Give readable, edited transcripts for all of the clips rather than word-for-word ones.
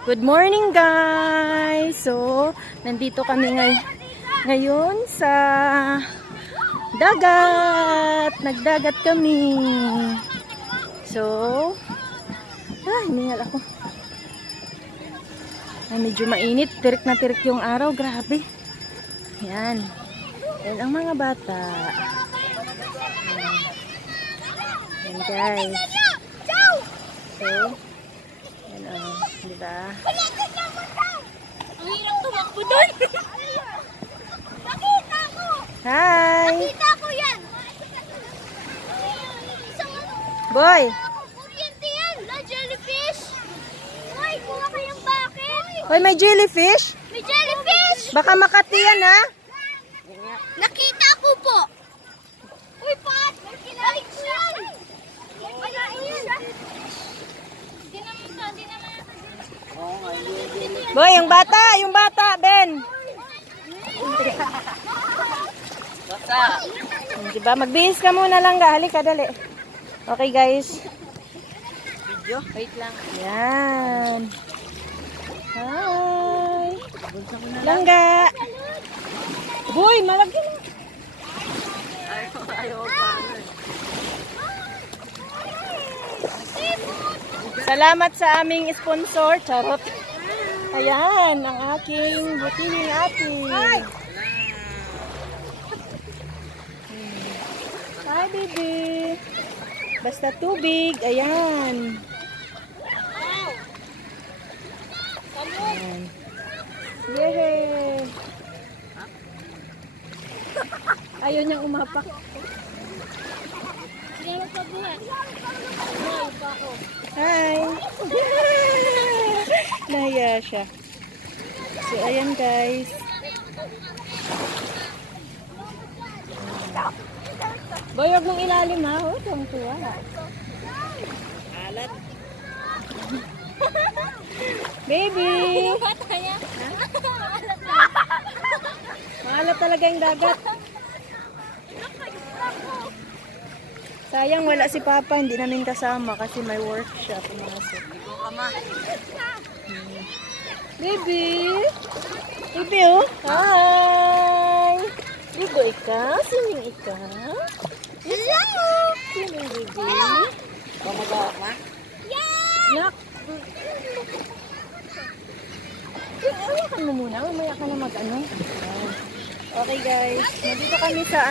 Good morning guys! So, nandito kami ngayon sa dagat. Nagdagat kami. So, hiningal ako. Ay, medyo mainit. Tirik na tirik yung araw. Grabe. Yan. Yan ang mga bata. Yan guys. So, yan o. Diba? Ang hirap tumakbo doon. Nakita ko. Hi! Nakita ko yan. Boy! Kuryente yan. Na jellyfish. Uy, kuha kayong bakit. Hoy, may jellyfish? May jellyfish. Baka Makati yan ha? Nakita ko po. Uy, Pat. May kinain ko yan. Kinain yan. Hindi naman. Boy, yung bata, Ben. Diba? Magbihis ka muna lang ga. Halika, dali. Okay, guys. Video? Wait lang. Yan. Hi. Langga. Boy, malagyan mo. Salamat sa aming sponsor. Charot. Ayan, ang aking butining ate. Hi, baby. Basta tubig. Ayan. Ayan. Yehey. Ayaw niyang umapak. Sige, magpabuhat. Hi. Nahiya siya. So, ayan guys. Boy, huwag mong ilalim ha. Oh, tuwang tuwa. Alat. Baby. Bata yan. Maalat talaga yung dagat. Sayang wala si Papa, hindi namin kasama kasi may work siya pumasok. Baby! Baby oh! Hi! Ligo ika? Sino ika? Hello! Sino baby? Mamagawa ma? Nak! Ayakan mo muna, mamaya ka na mag-ano. Okay guys, nandito kami sa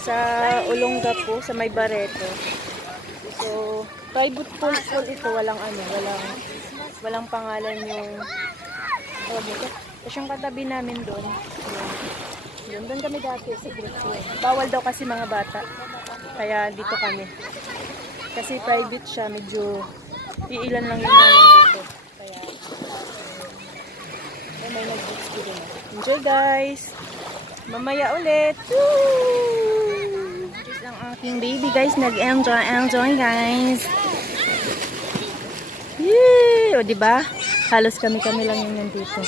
sa Olongapo, sa may Barreto. So, private pool ito, walang pangalan yung tapos yung katabi namin doon. Doon kami dati sa group ko. Bawal daw kasi mga bata. Kaya dito kami. Kasi private siya, medyo iilan lang yung namin dito. Kaya may nag-books dito na. Enjoy guys! Mamaya ulit! Woo! Ang aking baby guys, nag-enjoy guys. Yee! O diba? Halos kami lang yung nandito.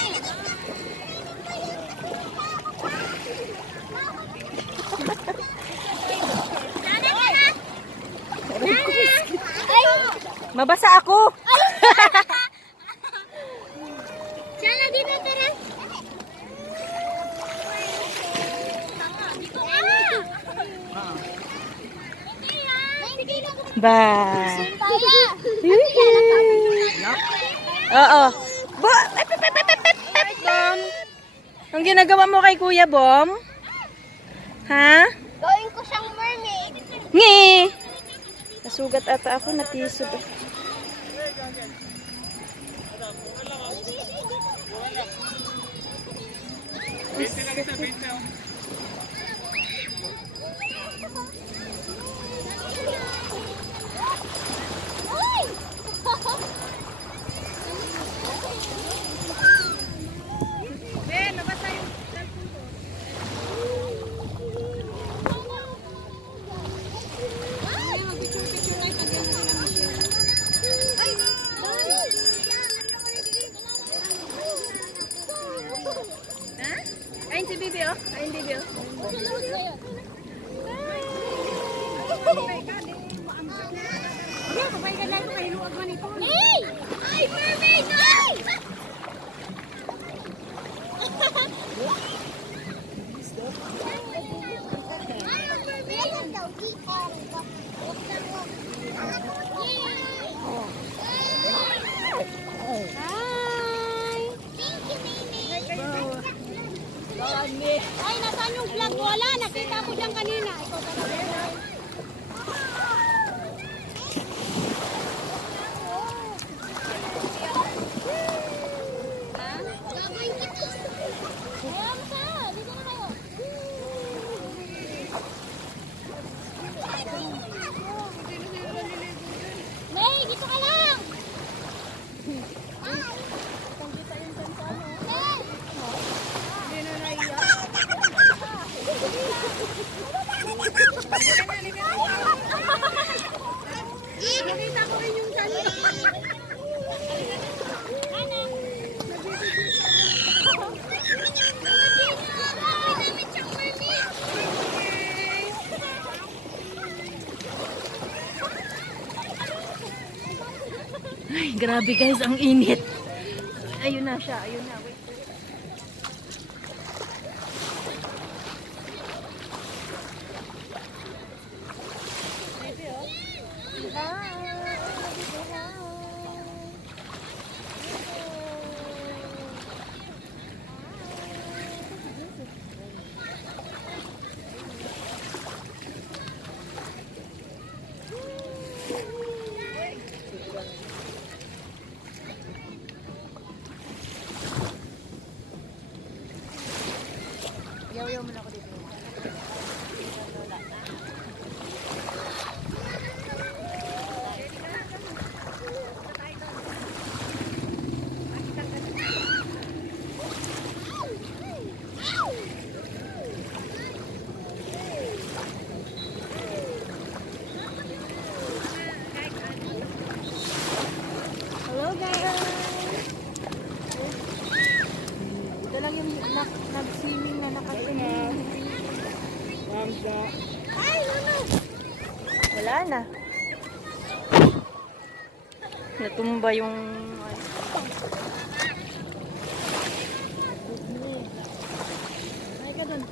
Mabasa ako! Sana dito tara. Bye! Oo. Bom! Ang ginagawa mo kay Kuya Bom? Ha? Gawin ko siyang mermaid. Ngi! Nasugat ata ako, natisod. Ayun si Bibi oh. Ayun Bibi oh. Hey! Ay, mermaid! nakita ko dyan kanina. Ikaw talaga. Gagawin kita. Ayan ka. Dito na kayo. May, dito ka lang. Nakita ko rin yung kanina. Ay, grabe guys, ang init. Ayun na siya, ayun na. Wait. Yaw-yaw muna ako dito. Hello guys! Ito lang yung nag-swimming na nakatingin. Ay, no. Wala na. Natumba yung... Ay ka dun.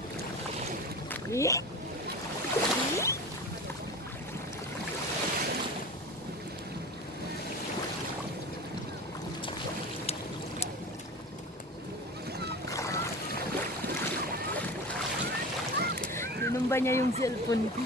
Tinumba niya yung cellphone ko.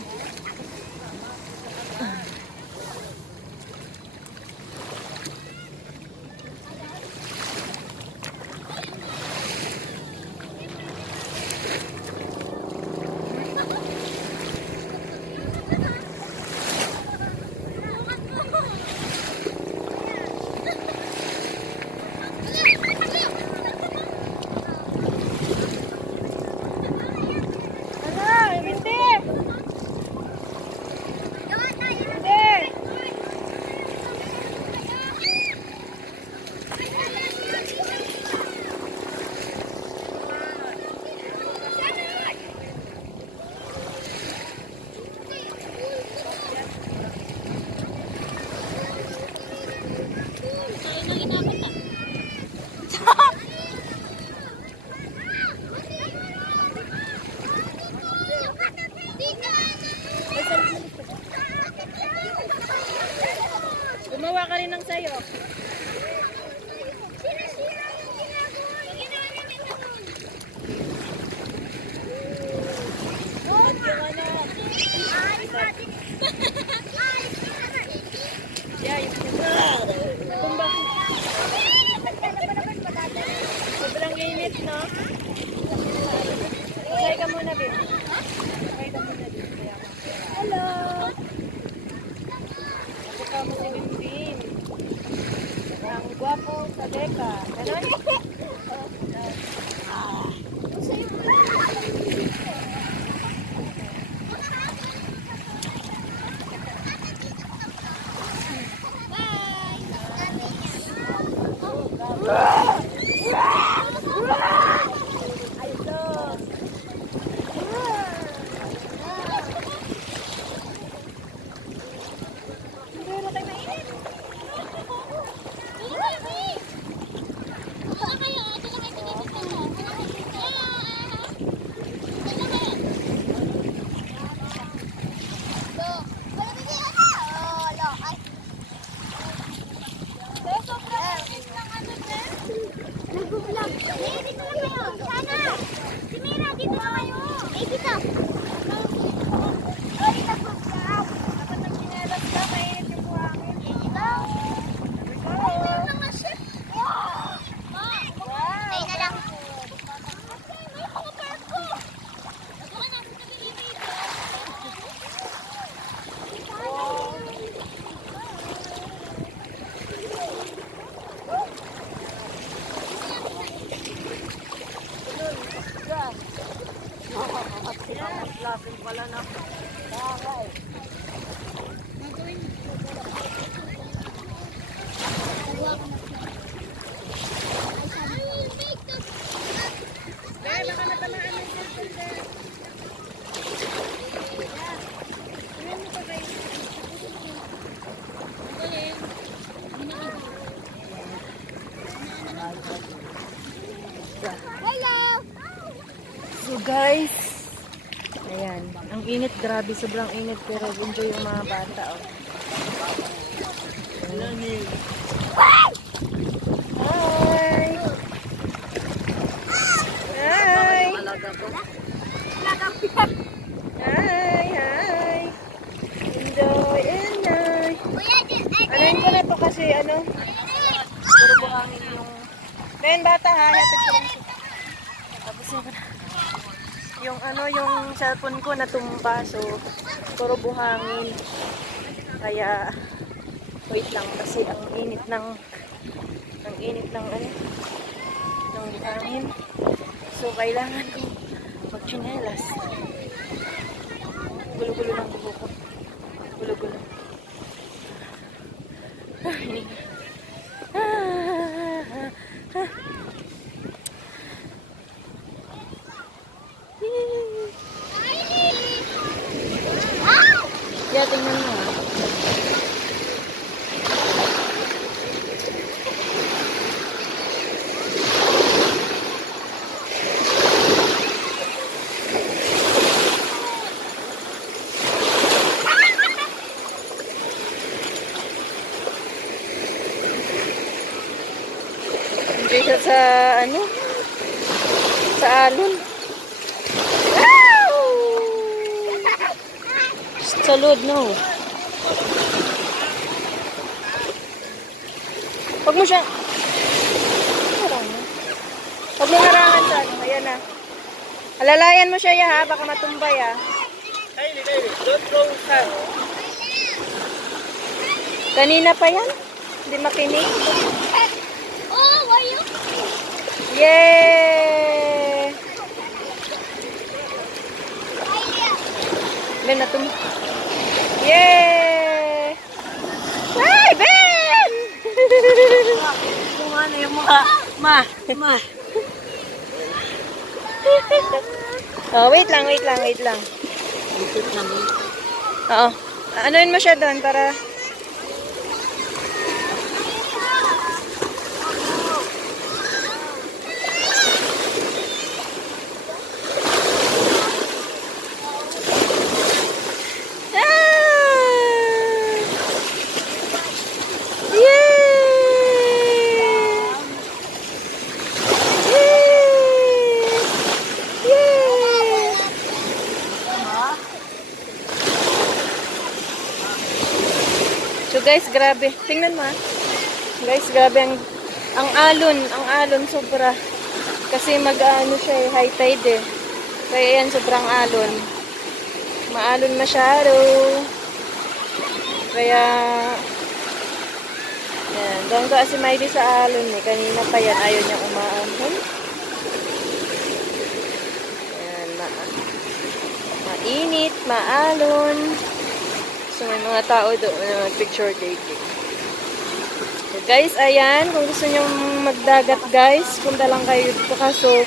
Gumawa ka rin ng sayo. Tumba. Sobrang init, no? Sakay ka muna, Bim. Sakay ka muna dito. Hello! Nakita mo si Bim Bim. Ang gwapo sa deka. Ganon? akin pala na. Hello! So guys, ayan, ang init, grabe, sobrang init, pero enjoy yung mga bata, oh. Hi! Hi! Hi! Hi! Enjoy, enjoy! Kuya, Anoin ko na to kasi, ano, puro buhangin yung... Ben, bata ha, hatid ko lang siya. Tapos yung ano, yung cellphone ko natumba, so puro buhangin. Kaya wait lang kasi ang init ng ano, ng buhangin. So kailangan ko magchinelas. Gulo-gulo ng buho ko. Gulo-gulo. Hininga. Yeah, tingnan mo ah. Hindi siya sa ano? Sa alon. Salud, no. Huwag mo siya. Huwag mo harangan sa ano. Ayan na. Alalayan mo siya ya ha. Baka matumbay ah. Don't throw her. Kanina pa yan. Hindi makinig. Oh, why you? Yay! Ben, natum. Yay! Ay, Ben! Kung ano yung mukha. Ma. Oh, wait lang. Ikot namin. Oo. Anuin mo siya doon para... So guys, grabe. Tingnan mo ah. Guys, grabe ang alon sobra. Kasi mag-ano siya eh, high tide eh. Kaya yan, sobrang alon. Maalon masyado. Kaya yan, doon ko si Miley sa alon eh. Kanina pa yan, ayaw niya umaahon. Yan, mainit, maalon. So, may mga tao doon na picture taking. So, guys, ayan. Kung gusto nyo magdagat, guys, punta lang kayo dito. Kaso,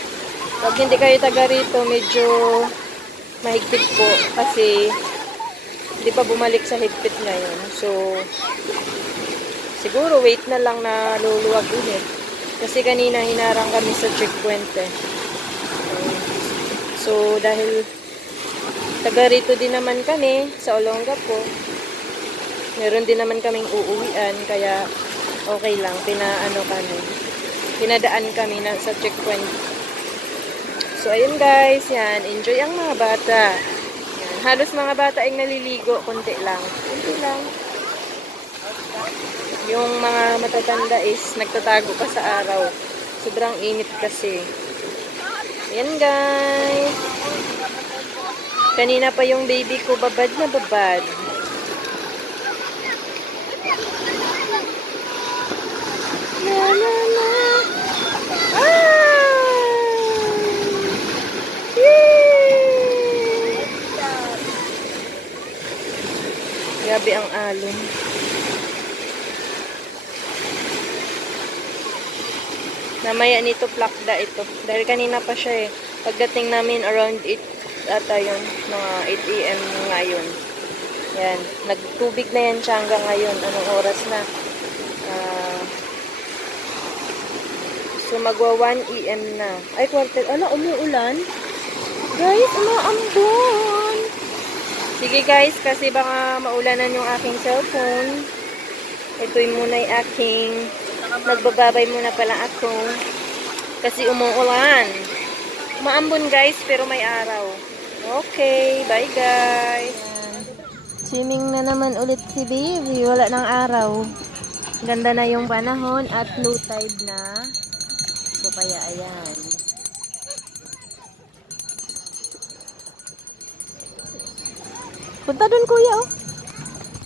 pag hindi kayo taga rito, medyo mahigpit po. Kasi, hindi pa bumalik sa higpit ngayon. So, siguro, wait na lang na luluwag ulit. Kasi kanina, hinarang kami sa checkpoint eh. So, dahil taga rito din naman kami sa Olongapo. Meron din naman kaming uuwian kaya okay lang, pinadaan kami na sa checkpoint. So ayun guys, yan, enjoy ang mga bata. Yan, halos mga bata ay naliligo, konti lang. Yung mga matatanda is nagtatago pa sa araw. Sobrang init kasi. Ayan guys. Kanina pa yung baby ko, babad na babad. La la la. Ah! Yay! alon. Namaya nito plakda ito. Dahil kanina pa siya eh. Pagdating namin around 8 ata yun. Mga 8 AM ngayon. Yan. Nagtubig na yan siya hanggang ngayon. Anong oras na? So magwa 1 AM na. Ay, quarter. Ala, umuulan. Guys, umaambon. Sige guys, kasi baka maulanan yung aking cellphone. Ito'y muna yung aking nagbababay muna pala ako. Kasi umuulan. Umaambon guys, pero may araw. Okay, bye guys. Swimming na naman ulit si baby. Wala ng araw. Ganda na yung panahon at low tide na. So kaya ayan. Punta dun kuya oh.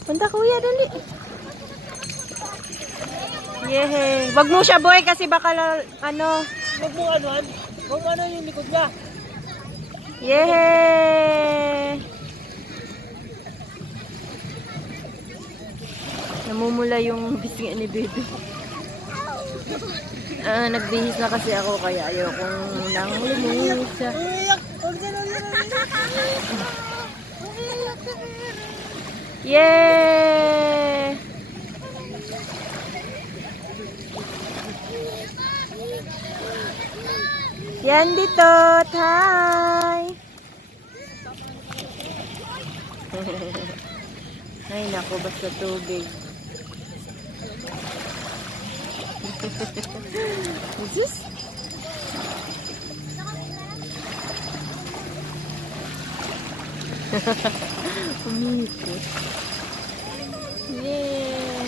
Punta kuya dali. Yehey. Wag mo siya boy kasi baka ano. Huwag mo anuan. Huwag mo ano yung likod niya. Yehey. Namumula yung bisngi ni baby. Nagbihis na kasi ako kaya ayokong nang lumus siya. Yeah! Yan dito, hi! Ay naku, basta tubig. Jesus! Umikot. Yeah!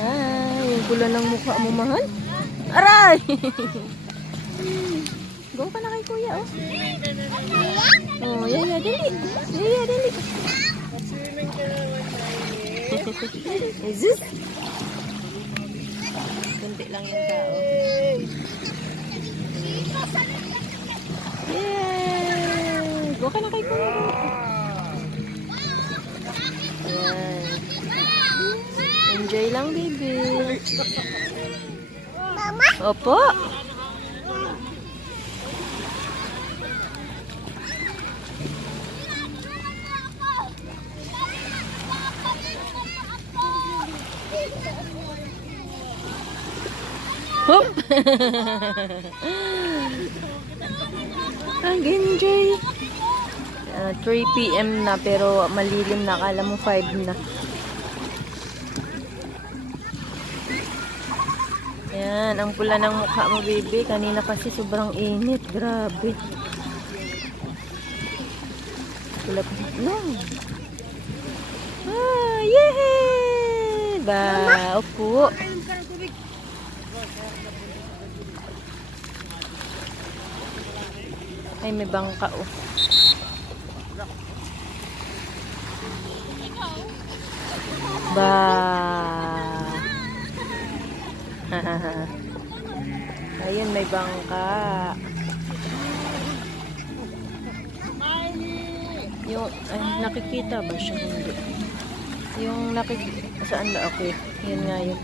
Ay, yung pula ng mukha mo, mahal. Aray! Go ka na kay kuya, oh. Oh, yaya, dali. Yaya, dali. Jesus! Kunti lang yung tao. Yay! Go ka na kay kuya. Ayan. Enjoy lang, baby. Mama? Opo. Hop! Nag-enjoy. 3 PM na pero malilim na. Akala mo 5 na. Yan, ang pula ng mukha mo, baby. Kanina kasi sobrang init. Grabe. Pula pa. No. Ah, yehey! Ba, opo. Ay, may bangka, oh. Ba. Ayun, may bangka. Yung, ay, nakikita ba siya? Hindi. Yung nakikita, saan ba? Okay, yun nga yun.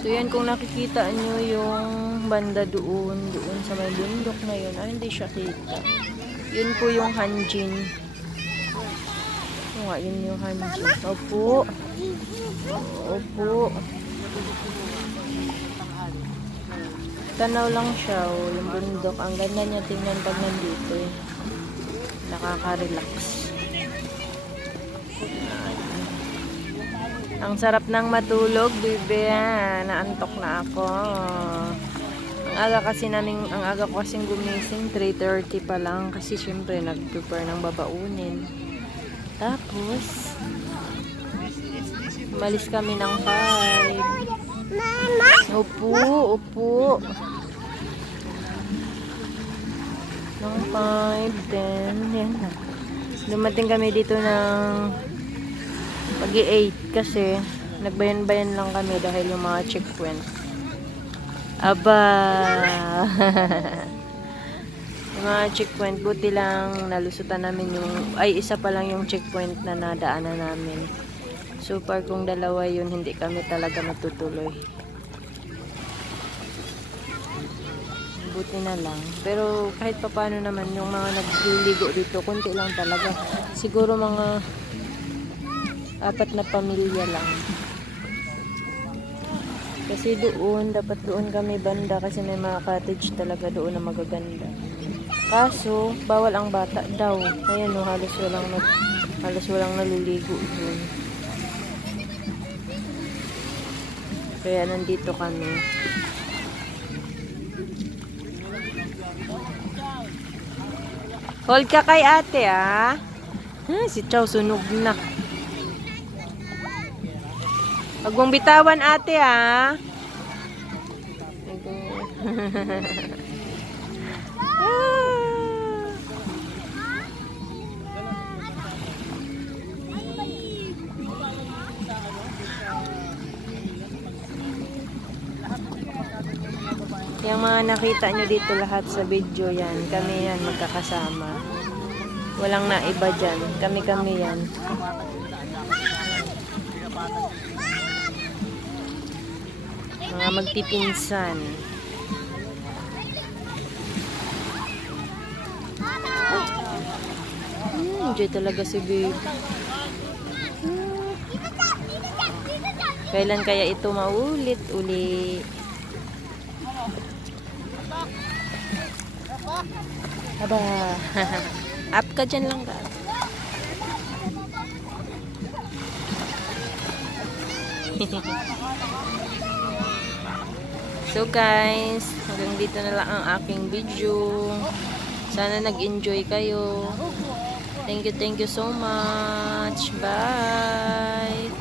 So yan, kung nakikita nyo yung banda doon sa may bundok na yun, ay hindi siya kita. Yun po yung Hanjin. Oo nga, yun yung Hanjin. Opo. Opo. Tanaw lang siya, oh, yung bundok. Ang ganda niya tingnan pag nandito eh. Nakaka-relax. Ang sarap ng matulog, bebe. Naantok na ako. Ang aga ko kasing gumising, 3:30 pa lang kasi syempre nag-prepare ng babaunin. Tapos umalis kami ng 5. Upo. Ng 5, then yan na. Dumating kami dito ng pag-8 kasi nagbayan-bayan lang kami dahil yung mga checkpoint. Aba! Yung mga checkpoint, buti lang nalusutan namin yung, ay isa pa lang yung checkpoint na nadaanan namin. Super kung dalawa yun, hindi kami talaga matutuloy. Buti na lang. Pero kahit papano naman, yung mga nagliligo dito, konti lang talaga. Siguro mga 4 na pamilya lang. Kasi dapat doon kami banda kasi may mga cottage talaga doon na magaganda. Kaso, bawal ang bata daw. Ayan no, halos walang naliligo doon. Kaya nandito kami. Hold ka kay ate, ah. Si Chow sunog na. Huwag mong bitawan, ate, ah. Yung mga nakita nyo dito lahat sa video yan, kami yan magkakasama. Walang naiba dyan. Kami yan. Mga magpipinsan. Enjoy talaga si baby. Kailan kaya ito maulit-uli? Aba. Up ka dyan lang ka. So guys, hanggang dito na lang ang aking video. Sana nag-enjoy kayo. Thank you so much. Bye.